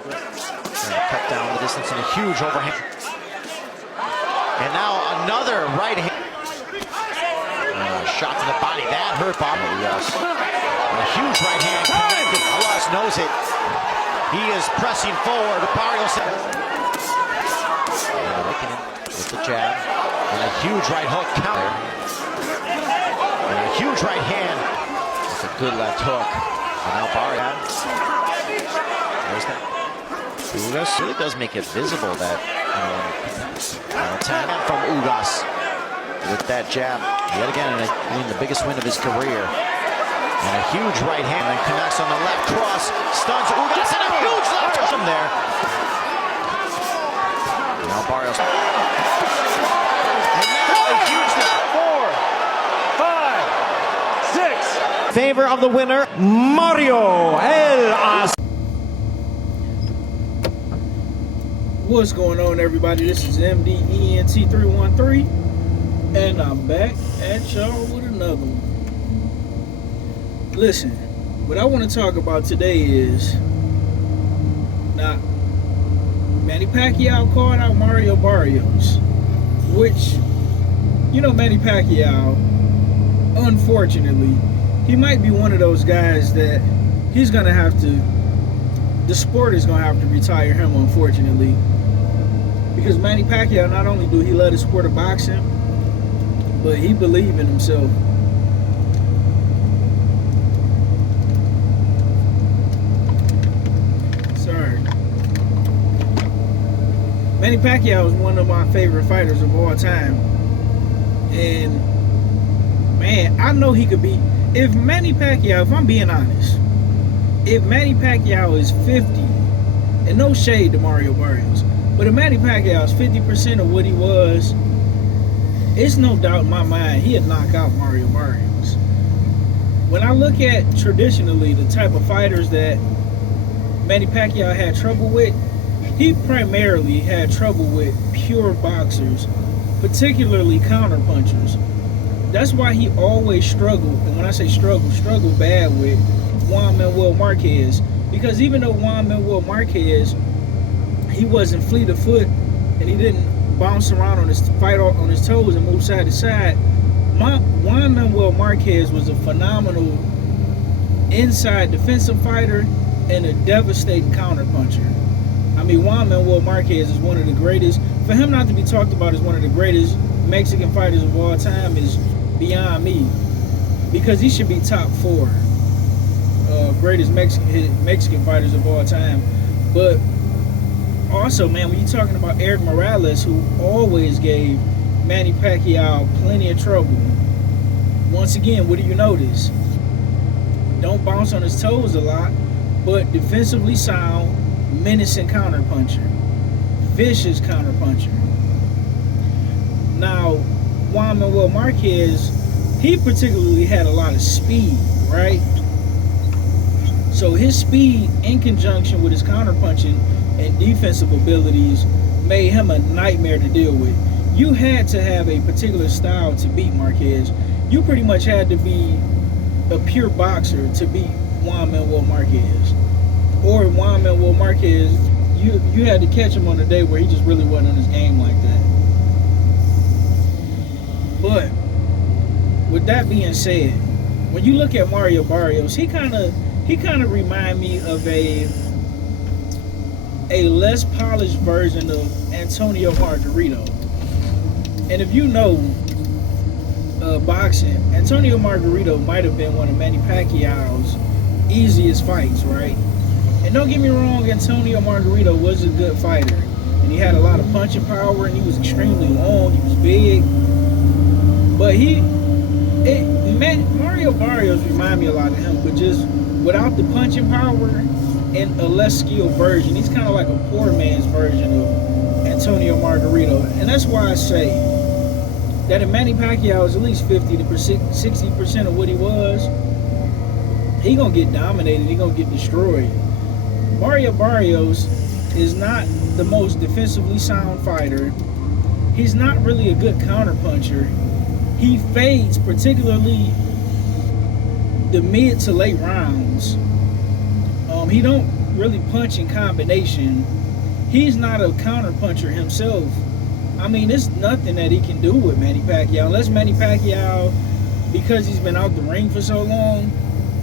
Cut down the distance in a huge overhand. And now another right hand. Shot to the body. That hurt Bob. Yes. A huge right hand connected. Plus knows it. He is pressing forward. Barrios. With the jab. And a huge right hook counter. And a huge right hand. It's a good left hook. And now Barrios. There's that. Ugas really does make it visible that attack from Ugas with that jab. Yet again, the biggest win of his career. And a huge right hand and connects on the left cross. Stuns Ugas and a huge left hook from there. Now Barrios. And now a huge left. 4, 5, 6. Favor of the winner, Marrio. What's going on, everybody? This is MDENT313, and I'm back at y'all with another one. Listen, what I want to talk about today is, now, Manny Pacquiao called out Mario Barrios, which, you know, Manny Pacquiao, unfortunately, he might be one of those guys that he's going to have to, the sport is going to have to retire him, unfortunately. Because Manny Pacquiao, not only do he love the sport of boxing, but he believes in himself. Sorry. Manny Pacquiao is one of my favorite fighters of all time. And, man, I know he could be... If Manny Pacquiao, if I'm being honest, if Manny Pacquiao is 50, and no shade to Mario Barrios, but if Manny Pacquiao is 50% of what he was, it's no doubt in my mind he'd knock out Mario Barrios. When I look at traditionally the type of fighters that Manny Pacquiao had trouble with, he primarily had trouble with pure boxers, particularly counterpunchers. That's why he always struggled, and when I say struggled bad with Juan Manuel Marquez, because even though Juan Manuel Marquez, he wasn't fleet of foot and he didn't bounce around on his toes and move side to side, Juan Manuel Marquez was a phenomenal inside defensive fighter and a devastating counterpuncher. I mean, Juan Manuel Marquez is one of the greatest. For him not to be talked about as one of the greatest Mexican fighters of all time is beyond me, because he should be top 4 greatest Mexican fighters of all time. But also, man, when you're talking about Eric Morales, who always gave Manny Pacquiao plenty of trouble. Once again, what do you notice? Don't bounce on his toes a lot, but defensively sound, menacing counterpuncher, vicious counterpuncher. Now, Juan Manuel Marquez, he particularly had a lot of speed, right? So his speed in conjunction with his counterpunching and defensive abilities made him a nightmare to deal with. You had to have a particular style to beat Marquez. You pretty much had to be a pure boxer to beat Juan Manuel Marquez. Or Juan Manuel Marquez, you had to catch him on a day where he just really wasn't on his game like that. But with that being said, when you look at Mario Barrios, he kind of remind me of a less polished version of Antonio Margarito. And if you know boxing, Antonio Margarito might have been one of Manny Pacquiao's easiest fights, right? And don't get me wrong, Antonio Margarito was a good fighter, and he had a lot of punching power, and he was extremely long, he was big. But Mario Barrios remind me a lot of him, but just without the punching power and a less skilled version. He's kind of like a poor man's version of Antonio Margarito. And that's why I say that if Manny Pacquiao is at least 50 to 60% of what he was, he gonna get dominated, he gonna get destroyed. Mario Barrios is not the most defensively sound fighter. He's not really a good counterpuncher. He fades, particularly the mid to late rounds. He don't really punching combination. He's not a counter puncher himself. I mean, there's nothing that he can do with Manny Pacquiao. Unless Manny Pacquiao, because he's been out the ring for so long,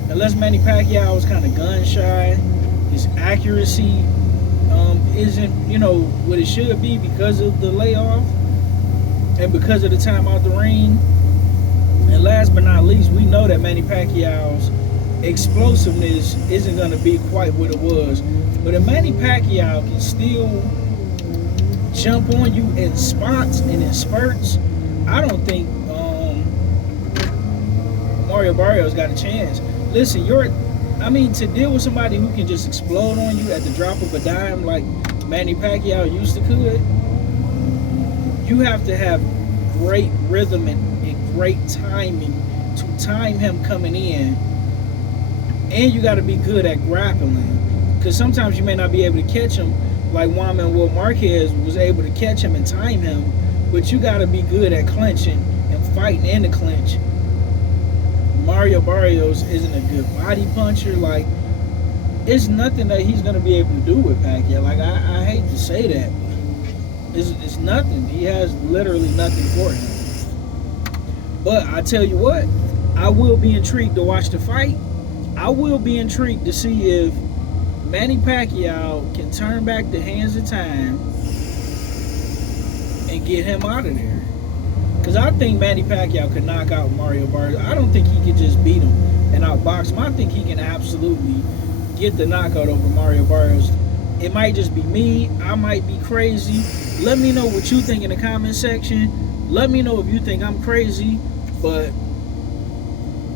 unless Manny Pacquiao is kind of gun shy, his accuracy isn't, what it should be because of the layoff and because of the time out the ring. And last but not least, we know that Manny Pacquiao's explosiveness isn't going to be quite what it was. But if Manny Pacquiao can still jump on you in spots and in spurts, I don't think Mario Barrios got a chance. Listen, to deal with somebody who can just explode on you at the drop of a dime like Manny Pacquiao used to could, you have to have great rhythm and great timing to time him coming in. And you got to be good at grappling, because sometimes you may not be able to catch him like Juan Manuel Marquez was able to catch him and time him, but you got to be good at clinching and fighting in the clinch. Mario Barrios isn't a good body puncher. Like, it's nothing that he's going to be able to do with Pacquiao. Like, I hate to say that, but it's nothing. He has literally nothing for him. But I tell you what, I will be intrigued to watch the fight. I will be intrigued to see if Manny Pacquiao can turn back the hands of time and get him out of there. Because I think Manny Pacquiao could knock out Mario Barrios. I don't think he could just beat him and outbox him. I think he can absolutely get the knockout over Mario Barrios. It might just be me. I might be crazy. Let me know what you think in the comment section. Let me know if you think I'm crazy. But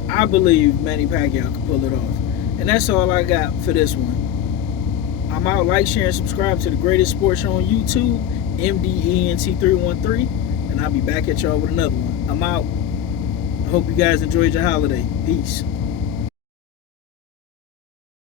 I believe Manny Pacquiao can pull it off. And that's all I got for this one. I'm out. Like, share, and subscribe to the greatest sports show on YouTube, MDENT313. And I'll be back at y'all with another one. I'm out. I hope you guys enjoyed your holiday. Peace.